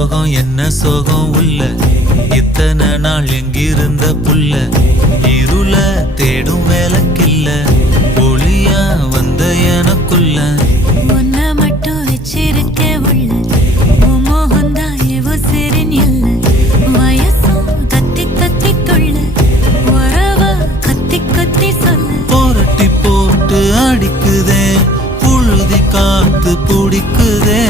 சோகம் என்ன சோகம் உள்ள இத்தனை நாள் எங்கிருந்த புல்ல இருள தேடும் வேலைக்கில்ல ஒளியா வந்த எனக்குள்ள உன்னை மட்டும் வச்சிருக்க உள்ள மோகந்தான் எவோ சிறின் இல்ல வயசும் கத்தி கத்தி தொள்ள உறவ கத்தி கத்தி சொல்ல போரட்டி போட்டு அடிக்குதே புழுதி காத்து பிடிக்குதே